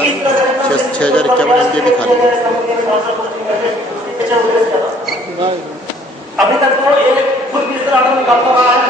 पता नहीं 6,051 MB भी खाली है। अभी तक तो एक खुद भी इस तरह आदमी निकालता रहा है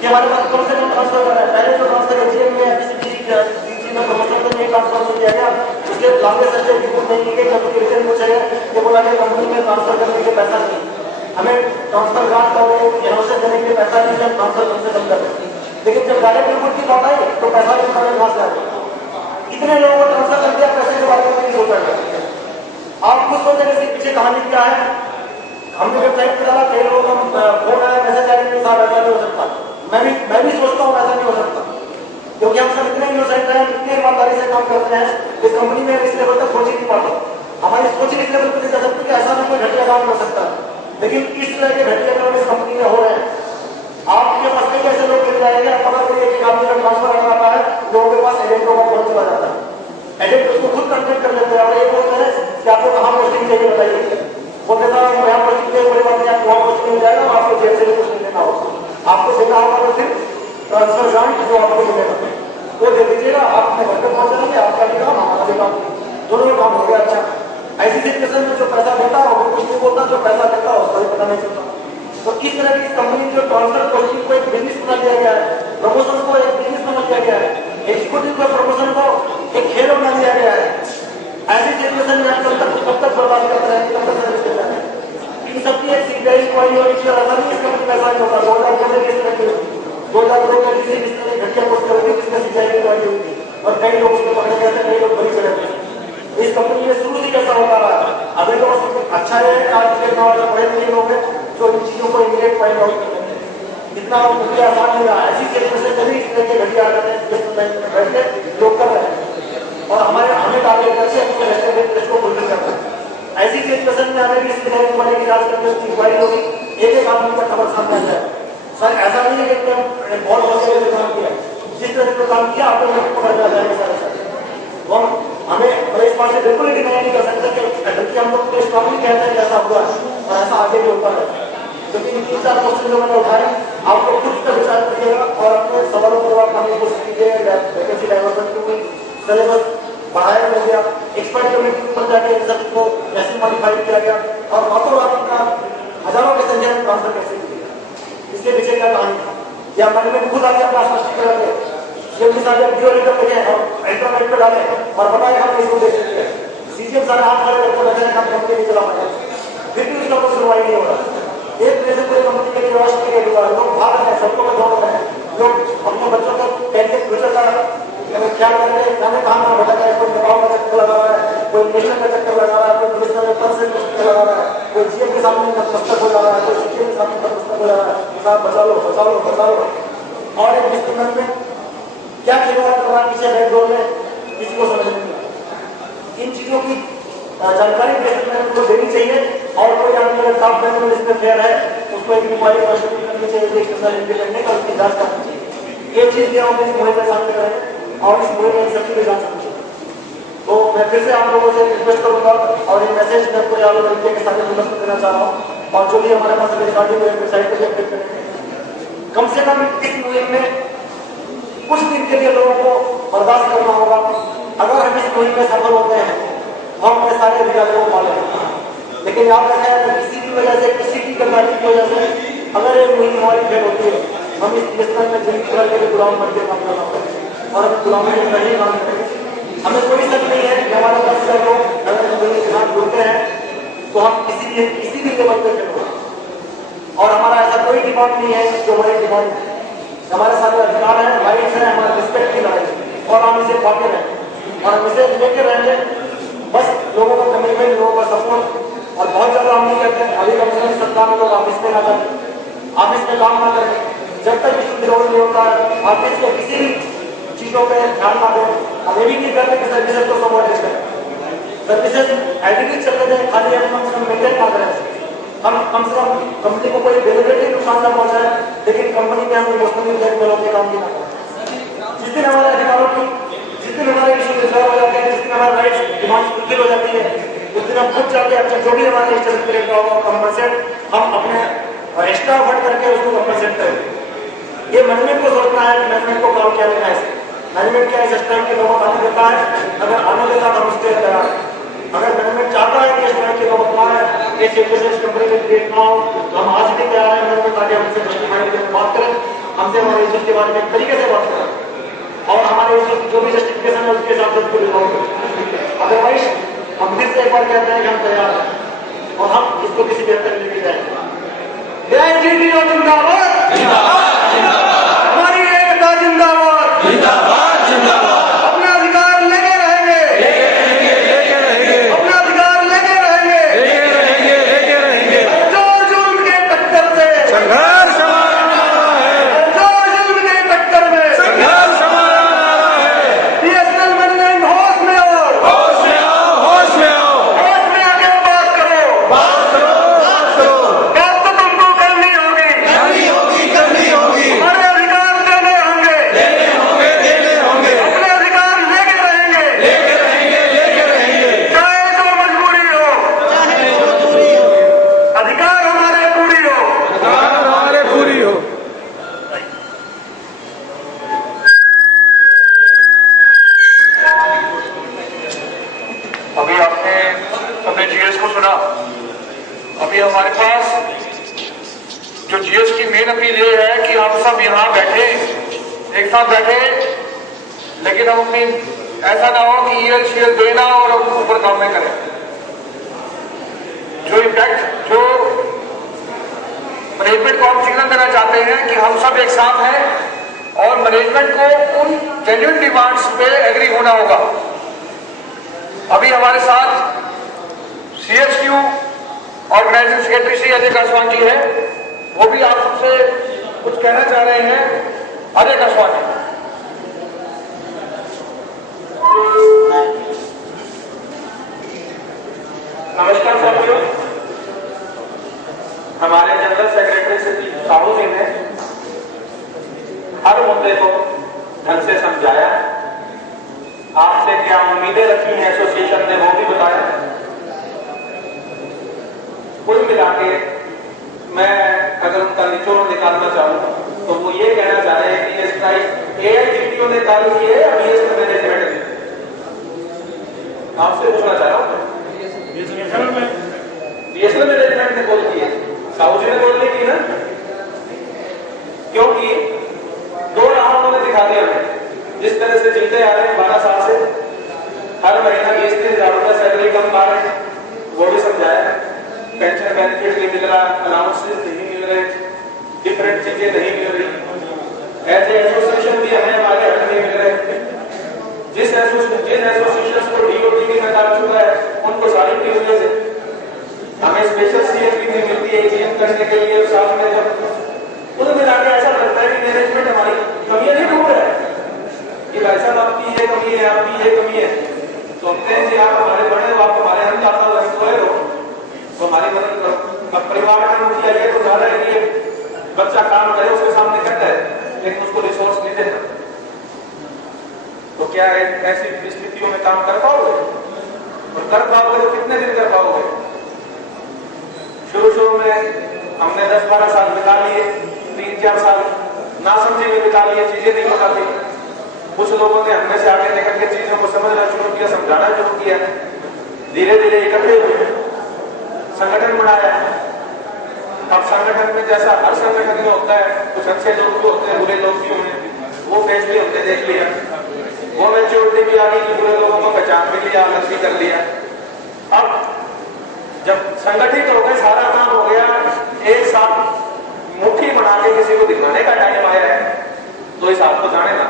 कि हमारे पास कम से कम ट्रांसफर कर रहा है। पहले जो ट्रांसफर एजीएम में किसी में प्रमोशन तो नहीं ट्रांसफर नहीं किया गया, उसके लंबे से रिपोर्ट नहीं की गई, क्योंकि रिटर्न कुछ है ये बोला कि कंपनी में ट्रांसफर करने के लिए पैसा नहीं, हमें ट्रांसफर ग्रांट और इनोवेशन देने के लिए पैसा नहीं है, ट्रांसफर कम से कम कर दें। लेकिन जब डायरेक्ट रिपोर्ट की बात आई तो पैसा भी हमारे पास आ गया। इतने लोगों को ट्रांसफर कर दिया, पैसे के बारे में नहीं सोचा गया। आप खुद सोचें इसके पीछे कहानी क्या है। हमने वेबसाइट पर डाला, कई लोगों का फोन आया, मैसेज आया कि साहब ऐसा नहीं हो सकता। मैं भी सोचता हूँ ऐसा नहीं हो सकता, क्योंकि हम सब इतने इनोसेंट हैं, इतने ईमानदारी से काम करते हैं, इस कंपनी में इस लेवल तक सोच ही नहीं पाते। हमारी सोच इस लेवल पर जा सकती है कि ऐसा नहीं कोई घटिया काम कर सकता, लेकिन इस तरह के घटिया काम इस कंपनी में हो रहे हैं। आपके पास कई ऐसे लोग मिल जाएंगे, आप पता करिए कि काम में ट्रांसफर आना आता है, लोगों के पास एजेंटों का फोन चला जाता है, एजेंट उसको खुद कंटेक्ट कर लेते हैं और ये बोलते हैं कि आपको कहाँ पोस्टिंग चाहिए बताइए। वो कहता है यहाँ पोस्टिंग चाहिए, बड़ी बात नहीं, वहाँ पोस्टिंग मिल जाएगा, आपको जेल से कुछ नहीं देना होगा, आपको देना होगा तो सिर्फ ट्रांसफर ग्रांट जो आपको मिलेगा वो दे दीजिएगा, आप अपने घर पे पहुंच जाएंगे, आपका भी काम हमारा भी काम, दोनों का काम हो गया। अच्छा, ऐसी सिचुएशन में जो पैसा देता है वो कुछ नहीं बोलता, जो पैसा देता है उसका भी पता नहीं चलता। तो इस तरह की कंपनी जो ट्रांसफर पोस्टिंग को एक बिजनेस बना दिया गया है, प्रमोशन को एक बिजनेस बना दिया गया है, एग्जीक्यूटिव को प्रमोशन को एक खेल बना दिया गया है। ऐसी सिचुएशन में कब तक बर्बाद करते रहेंगे, कब तक सर्विस देते रहेंगे। इन सबकी एक सीबीआई इंक्वायरी होनी चाहिए, ऐसा नहीं इसका कुछ पैसा नहीं होता। 2002 में किस तरह की 2002 में किसी घटिया पोस्ट कर दी जिसमें सीबीआई की इंक्वायरी हुई थी और कई लोग उसको पकड़े गए थे, कई लोग बरी चढ़े थे। इस कंपनी में शुरू से कैसा होता रहा है। अभी तो अच्छा है आज के नौजवान बड़े बड़े लोग हैं जो इन चीजों को इमीडिएट फाइंड आउट कर लेते हैं, इतना मुझे आसान नहीं रहा। ऐसी सिचुएशन कभी इस तरह के घटिया बैठे लोग कर रहे हैं और हमें टारगेट करके अपने रहते हुए देश को फुलफिल करना है। ऐसी सिचुएशन में हमें इस तरह की इलाज करके उसकी इंक्वायरी होगी, एक आदमी का खबर सामने आ जाए। सर ऐसा नहीं है कि बहुत बहुत काम किया, जिस तरह से काम किया आपको पकड़ जा जाएगा सर। वो हमें इस बात से बिल्कुल डिनाई नहीं कर सकते कि हम लोग तो स्ट्रॉन्गली कहते हैं ऐसा हुआ है और ऐसा आगे भी होता है, क्योंकि इन 3-4 क्वेश्चन जो मैंने उठाए आप लोग खुद का विचार करिएगा और अपने सवालों पर जवाब पाने की कोशिश कीजिएगा। वैकेंसी डाइवर्जन की हुई, सिलेबस बढ़ाया गया, एक्सपर्ट कमेटी पर जाके इन सबको कैसे मॉडिफाई किया गया और रातों रात अपना हजारों के संख्या में ट्रांसफर कैसे किया, इसके पीछे क्या कहानी था या मन में खुद आगे अपना स्पष्टीकरण दे। ये भी सारे वीडियो लीडर लगे और इंटरनेट पे डाले और बताए हम इसको देख सकते हैं। सीजीएम सारे हाथ खड़े करके लगे हम कंपनी नहीं चला पाए, फिर भी उसका कोई सुनवाई नहीं हो रहा। एक तरह से पूरी कंपनी के लिए राष्ट्र के लिए लोग भाग रहे हैं, सबको में दौड़ रहे हैं, लोग अपने बच्चों को कैसे फ्यूचर का ख्याल कर रहे हैं, जाने कहाँ कहाँ भटक रहा है, कोई दबाव का चक्कर लगा रहा है, कोई मिशन का चक्कर लगा रहा है, कोई पुलिस में पद से चक्कर लगा रहा है, कोई जीएम के सामने दस्तक हो जा रहा है, कोई सीजीएम के सामने दस्तक हो जा रहा है, साहब बचा लो बचा लो बचा लो। और एक डिस्ट्रिक्ट में क्या खिलवाड़ कर रहा है पीछे बैकडोर में, किसी को समझ नहीं आता। इन चीजों की जानकारी डिस्ट्रिक्ट को देनी चाहिए और कोई आदमी अगर साफ में इसमें फेयर है उसको एक इंक्वायरी करनी चाहिए, इंडिपेंडेंट और उसकी जांच करनी चाहिए। ये चीज हम इस मुहिम में शामिल करें और इस मुहिम में सबकी जांच करनी चाहिए। तो मैं फिर से आप लोगों से रिक्वेस्ट करूंगा और ये मैसेज मैं पूरे आलो तरीके के साथ मुनस्सब देना चाह रहा हूँ और जो भी हमारे पास रिकॉर्डिंग वेबसाइट पर अपडेट करेंगे। कम से कम इस मुहिम में कुछ दिन के लिए लोगों को बर्दाश्त करना होगा। अगर हम इस मुहिम में सफल होते हैं तो हम अपने सारे अधिकारियों को पालेंगे, लेकिन याद रखें किसी की वजह से, किसी की गद्दारी की वजह से अगर ये मुहिम हमारी फेल होती है, हम इस देश में जिंदगी भर के गुलाम बन के काम करना पड़ेगा और हम गुलामी में नहीं काम करेंगे। हमें कोई शक नहीं है कि हमारे पास लोग अगर मुहिम के साथ जुड़ते हैं तो हम किसी भी लेवल पर फेल होंगे और हमारा ऐसा कोई डिमांड नहीं है जो हमारी डिमांड है। हमारे सारे अधिकार हैं, राइट्स हैं, हमारे रिस्पेक्ट की लड़ाई और हम इसे पाते रहेंगे और हम इसे लेके रहेंगे। बस लोगों का कमिटमेंट, लोगों का सपोर्ट और बहुत ज्यादा हम नहीं कहते हैं। अभी कम से कम सरकार में लोग ऑफिस में ना करें, ऑफिस में काम ना करें, जब तक इस विरोध नहीं होता है ऑफिस के किसी भी चीजों पर ध्यान ना दें। हम ये भी नहीं करते कि सर्विसेज को सबॉर्डिनेट करें, सर्विसेज एडिटिव चलने दें, खाली हम कम से कम मेंटेन ना करें। हम कम से कम कंपनी को कोई डेलिबरेटली नुकसान ना पहुंचाए, लेकिन कंपनी में हम इमोशनली ब्लैकमेल होकर काम भी ना करें। जिस दिन हमारे अधिकारों की, जिस दिन हमारे इश्यू रिजॉल्व हो जाते हैं, जिस दिन हमारे राइट्स डिमांड फुलफिल हो जाती है, उस दिन हम खुद जाके अपने जो भी हमारे इस पीरियड का होगा कंपनसेट हम अपने एक्स्ट्रा एफर्ट करके उसको कंपनसेट करें। ये मैनेजमेंट को सोचना है, मैनेजमेंट को काम किया लेना है। मैनेजमेंट क्या इस टाइम की नौबत आने देता है? अगर आने देता तो हम उसके लिए तैयार हैं। अगर मैनेजमेंट चाहता है कि इस टाइम की नौबत ना आए, इस बिजनेस कंपनी में क्रिएट ना हो, तो हम आज भी तैयार हैं मैनेजमेंट आगे हमसे जस्टिफाइड करके बात करें, हमसे हमारे इश्यूज के बारे में एक तरीके से बात करें और हमारे इश्यूज की जो भी जस्टिफिकेशन है उसके हिसाब से उसको रिजॉल्व करें। अदरवाइज हम फिर से एक बार कहते हैं कि हम तैयार हैं और हम इसको किसी भी हद तक लेके जाएंगे। एआईजीटीयू जिंदाबाद, हमारी एकता जिंदाबाद, अपना अधिकार लेके रहेंगे, अपना अधिकार लेके रहेंगे, जोर जुल्म के टक्कर से संघर्ष हमारा नारा है, जोर जुल्म के टक्कर में संघर्ष हमारा नारा है। बीएसएनएल मैनेजमेंट होश में आओ, होश में आओ, होश में आओ, होश में आके बात करो, बात करो, बात करो, बात तो तुमको करनी होगी, करनी होगी, करनी होगी, हमारे अधिकार देने होंगे, देने होंगे, देने होंगे, अपने अधिकार लेके रहेंगे, लेके रहेंगे, लेके रहेंगे, चाहे जो मजबूरी हो, अधिकार हमारे पूरी हो। अधिकार हमारे पूरी हो। अभी आपने अपने जीएस को सुना। अभी हमारे पास जो जीएस की मेन अपील ये है कि हम सब यहाँ बैठे, एक साथ बैठे, लेकिन हम अपनी ऐसा ना हो कि ईएल शीएल देना और ऊपर काम में करें। जो इम्पैक्ट जो मैनेजमेंट को हम सिग्नल देना चाहते हैं कि हम सब एक साथ हैं और मैनेजमेंट को उन जेन्युइन डिमांड्स पे एग्री होना होगा। अभी हमारे साथ सीएचक्यू ऑर्गेनाइजिंग सेक्रेटरी श्री अजय कासवान जी है, वो भी आपसे कुछ कहना चाह रहे हैं। अजय कासवान जी। नमस्कार साथियों, हमारे जनरल सेक्रेटरी श्री साहू जी ने हर मुद्दे को ढंग से समझाया। आपसे क्या उम्मीदें रखी हैं एसोसिएशन ने वो भी बताया। कुल मिला के मैं अगर उनका निचोड़ निकालना चाहूँ तो वो ये कहना चाह रहे हैं कि ये स्ट्राइक एआईजीटीयू ने चालू की है या बीएसएनएल मैनेजमेंट ने? आपसे पूछना चाह रहा हूँ। बीएसएनएल मैनेजमेंट ने बोल की है, साहू जी ने बोल ली थी ना, क्योंकि दो राह उन्होंने दिखा दिया हमें। जिस तरह से जीते आ रहे हैं 12 साल से, हर महीना 20-30 रुपया सैलरी कम पा रहे हैं, वो भी समझाया। पेंशन बेनिफिट नहीं मिल रहा, अलाउंसेस नहीं मिल रहे, डिफरेंट चीजें नहीं मिल रही। ऐसे एसोसिएशन भी हमें हमारे हक नहीं मिल रहे। जिन एसोसिएशन को डीओटी में डाल चुका है उनको सारी प्रिविलेज है। हमें स्पेशल सीएसपी नहीं मिलती है एजीएम करने के लिए। साथ में जब कुल मिला के ऐसा लगता है कि मैनेजमेंट हमारी कमियां नहीं ढूंढ रहा है कि भाई साहब आपकी ये कमी है, आपकी ये कमी है। तो हम कहें कि आप हमारे बड़े हो, आप हमारे अन्नदाता हो, एम्प्लॉयर हो, तो हमारी मदद करो। अब परिवार का मुखिया ये तो चाह रहा है कि बच्चा काम करे, उसके सामने करता है, लेकिन उसको रिसोर्स नहीं देता। तो क्या ऐसी स्थितियों में काम कर पाओगे? और कर पाओगे तो कितने दिन कर पाओगे? शुरू में हमने 10-12 साल बिता लिए, 3-4 साल नासमझी में बिता लिए, चीजें नहीं पता थी। कुछ लोगों ने हमने से आगे निकल के चीजों को समझना शुरू किया, समझाना शुरू किया। धीरे धीरे इकट्ठे हुए, संगठन बनाया। अब संगठन में जैसा हर संगठन में होता है, कुछ अच्छे लोग भी होते हैं, बुरे लोग भी होंगे, वो फेस भी हमने देख लिया। वो मैच्योरिटी भी आ गई कि बुरे लोगों को पहचान भी लिया, अलग भी कर लिया। अब जब संगठित हो गए, सारा काम हो गया, एक साथ मुट्ठी बना के किसी को दिखाने का टाइम आया है, तो इस हाथ को जाने ना।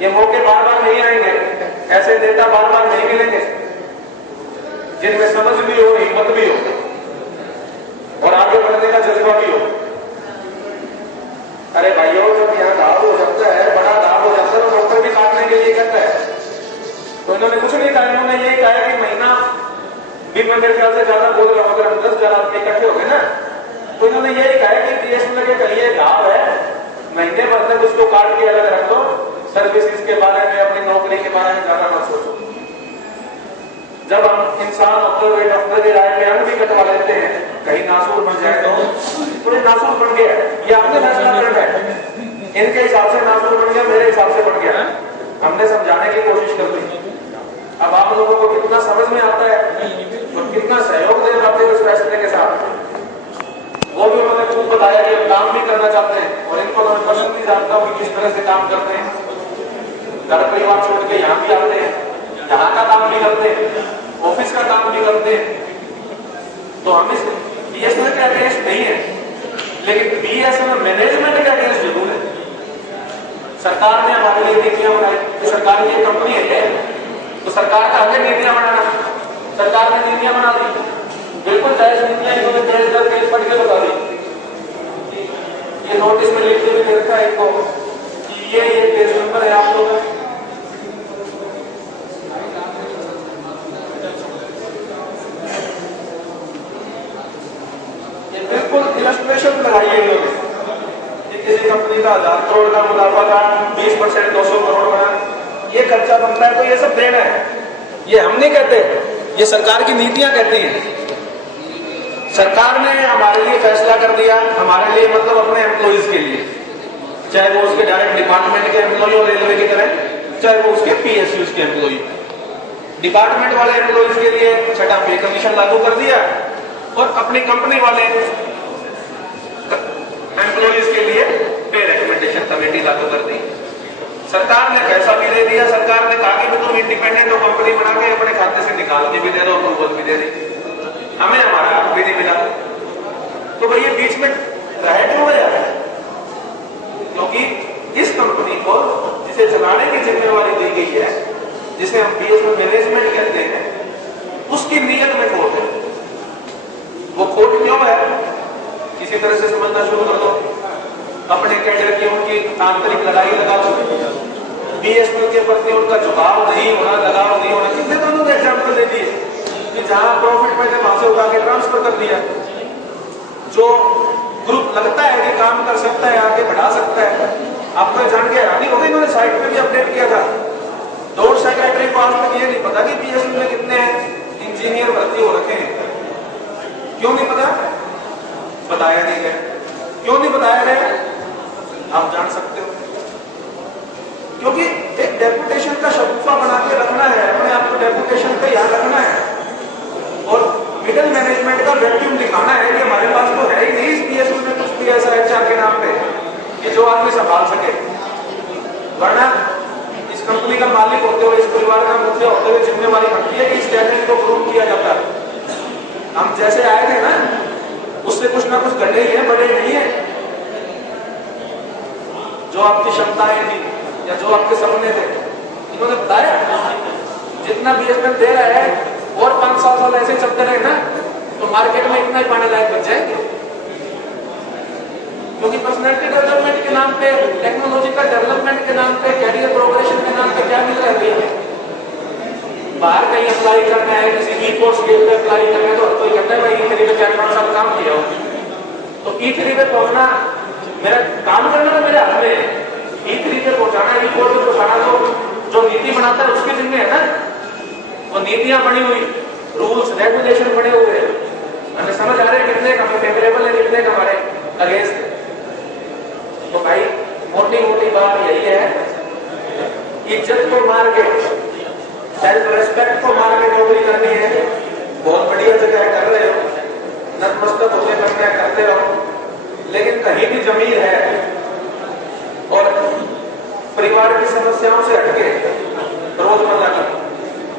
ये मौके बार बार नहीं आएंगे, ऐसे नेता बार बार नहीं मिलेंगे जिनमें समझ भी हो, हिम्मत भी हो और आगे बढ़ने का जज्बा भी हो। अरे भाइयों, जब यहाँ घाव हो जाता है, बड़ा घाव हो जाता है, तो डॉक्टर भी काटने के लिए कहता है। तो इन्होंने कुछ नहीं कहा, इन्होंने यही कहा कि महीना भी, मैं मेरे ख्याल से ज्यादा बोल रहा हूं, अगर हम 10,000 आदमी इकट्ठे हो गए ना, तो इन्होंने यही कहा कि बीएसएनएल के करिए घाव है, महीने भर तक उसको काट के अलग रख दो, सर्विसेज के बारे में, अपनी नौकरी के बारे में ज्यादा मत सोचो। जब हम इंसान डॉक्टर की राय में अंग भी कटवा लेते हैं, कहीं नासूर बन जाए तो नासूर बन गया, ये आपने फैसला करना है। इनके हिसाब से नासुर बन गया, मेरे हिसाब से बन गया। हमने समझाने की कोशिश कर दी। अब आप लोगों को कितना समझ में आता है और कितना सहयोग दे पाते हैं इस फैसले के साथ, वो भी उन्होंने खूब बताया कि काम भी करना चाहते हैं। और इनको मैं पसंद भी जानता हूँ कि किस तरह से काम करते हैं, घर परिवार छोड़ के यहाँ भी आते हैं, यहाँ का काम भी करते हैं, ऑफिस का काम भी करते हैं। तो हम इस बीएसएनएल के अगेंस्ट नहीं है, लेकिन बीएसएनएल मैनेजमेंट के अगेंस्ट जरूर है। सरकार ने हमारे लिए नीतियां बनाई, सरकार की कंपनी है तो सरकार का हक है नीतियां बनाना। सरकार ने नीतियां बना दी, बिल्कुल जायज नीतियां इन्होंने पेश करके पढ़ के बता दी। ये नोटिस में लिख के भी दे रखा है इनको कि ये पेज नंबर है आप लोग ये बिल्कुल इलस्ट्रेशन लगाई है इन्होंने। किसी कंपनी का 1000 करोड़ का मुनाफा का 20% 200 करोड़ बना, ये खर्चा बनता है तो ये सब देना है। ये हम नहीं कहते, ये सरकार की नीतियां कहती हैं। सरकार ने हमारे लिए फैसला कर दिया, हमारे लिए मतलब अपने एम्प्लॉइज के लिए, चाहे वो उसके डायरेक्ट डिपार्टमेंट के एम्प्लॉय और रेलवे की तरह, चाहे वो उसके पीएसयूज के एम्प्लॉय। डिपार्टमेंट वाले एम्प्लॉइज के लिए छठा पे कमीशन लागू कर दिया और अपनी कंपनी वाले एम्प्लॉइज के लिए पे रिकमेंडेशन कमेटी लागू कर दी। सरकार ने पैसा भी दे दिया। सरकार ने कहा कि तुम इंडिपेंडेंट हो, कंपनी बना के अपने खाते से निकाल के भी दे दो, अप्रूवल भी दे दी। हमें हमारा हक भी नहीं मिला। तो भाई ये बीच में रह क्यों गया है? क्योंकि इस कंपनी को जिसे चलाने की जिम्मेवारी दी गई है, जिसे हम बीएसएनएल मैनेजमेंट कहते हैं, उसकी नीयत में खोट है। वो खोट क्यों है? किसी तरह से समझना शुरू कर दो। अपने कैडर की उनकी आंतरिक लड़ाई लगा दो, बीएसएनएल के प्रति उनका झुकाव नहीं होना, लगाव नहीं होना। कितने दोनों ने एग्जाम्पल दे दिए कि जहां प्रॉफिट मैंने वहां से उठा के ट्रांसफर कर दिया। जो ग्रुप लगता है कि काम कर सकता है, आगे बढ़ा सकता है, आपको जान के हैरानी होगी, इन्होंने साइट पे भी अपडेट किया था। 2 सेक्रेटरी को आज तक ये नहीं पता कि बीएसएनएल में कितने इंजीनियर भर्ती हो रखे हैं। क्यों नहीं पता? बताया नहीं गया। क्यों नहीं बताया गया? आप जान सकते हो। क्योंकि एक डेपुटेशन का शगुफा बना के रखना है, अपने आप को डेपुटेशन पे याद रखना है और मिडिल मैनेजमेंट का वैक्यूम दिखाना है कि हमारे पास तो है ही नहीं इस बीएसएनएल में कुछ भी ऐसा एचआर के नाम पे कि जो आदमी संभाल सके। वरना इस कंपनी का मालिक होते हुए, इस परिवार का मुखिया होते हुए जिम्मेवारी बनती है कि इस टैलेंट को प्रूव किया जाता है। हम जैसे आए थे ना, उससे कुछ ना कुछ घटे ही है, बड़े नहीं है। जो आपकी क्षमताएं थी या जो आपके सपने थे, इन्होंने बताया जितना बीएसएनएल दे रहा है और 5-7 साल ऐसे चलते रहे ना, तो मार्केट में इतना ही पाने लायक बच जाएंगे। क्योंकि पर्सनैलिटी डेवलपमेंट के नाम पे, टेक्नोलॉजिकल डेवलपमेंट के नाम पे, कैरियर प्रोग्रेशन के नाम पे क्या मिल रहा है? बाहर कहीं अप्लाई करना है, किसी ई कोर्स के लिए अप्लाई करना है, तो हर कोई कहता है भाई ई3 पे 4-5 साल काम किया हो। तो ई3 पे पहुंचना, मेरा काम करना तो मेरे हाथ में है, ई3 पे पहुंचाना, ई कोर्स पे पहुंचाना तो जो नीति बनाता है उसके जिम्मे है ना। वो नीतियां बनी हुई, रूल्स रेगुलेशन बने हुए हैं, हमें समझ आ रहे हैं कितने का फेवरेबल है, कितने का हमारे अगेंस्ट है। तो भाई मोटी मोटी बात यही है, इज्जत को मार के, सेल्फ रेस्पेक्ट को मार के नौकरी करनी है। बहुत बढ़िया जगह कर रहे हो, नतमस्तक होते करना है, करते रहो, लेकिन कहीं भी जमीन है और परिवार की समस्याओं से हटके रोजमर्रा की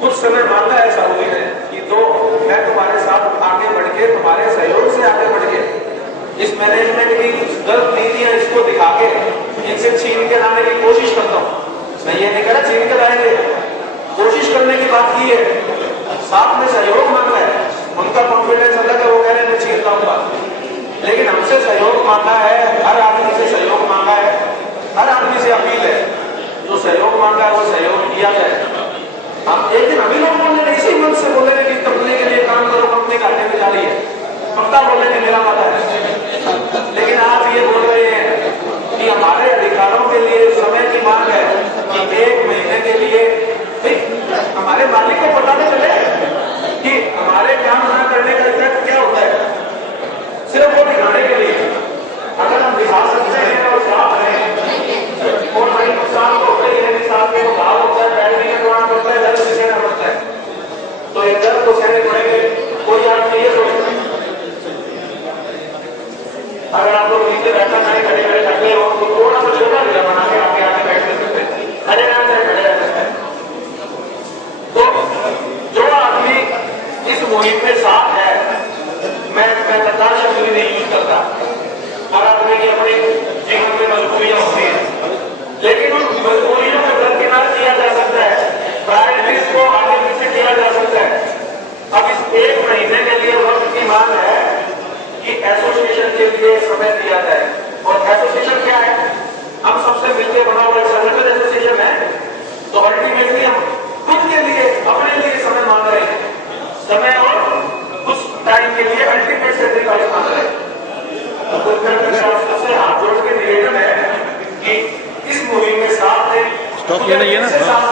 कुछ समय मांगा ऐसा हुई है कि तो मैं तुम्हारे साथ आगे बढ़ के, तुम्हारे सहयोग से आगे बढ़ के इस मैनेजमेंट की गलत नीतियां इसको दिखा के इनसे छीन के लाने की कोशिश करता हूँ। मैं ये नहीं कह रहा छीन के लाएंगे, कोशिश करने की बात की है, साथ में सहयोग मांगा है। उनका कॉन्फिडेंस अलग है, वो कह रहे हैं मैं छीन लाऊंगा, लेकिन हमसे सहयोग मांगा है, हर आदमी से सहयोग मांगा है, हर आदमी से अपील है, जो सहयोग मांगा है वो सहयोग किया जाए। हम एक दिन अभी लोग बोलने नहीं, इसी मन से बोले कि कंपनी के लिए काम करो, कंपनी घाटे में जा रही है, पक्का बोलने की मेरा पता है। लेकिन आज ये बोल रहे हैं कि हमारे अधिकारों के लिए समय की मांग है कि 1 महीने के लिए हमारे मालिक को पता नहीं चले कि हमारे काम ना करने का इफेक्ट क्या होता है, सिर्फ वो दिखाने के लिए। अगर हम दिखा सकते हैं और साफ हैं स्टॉक लेना ही है ना।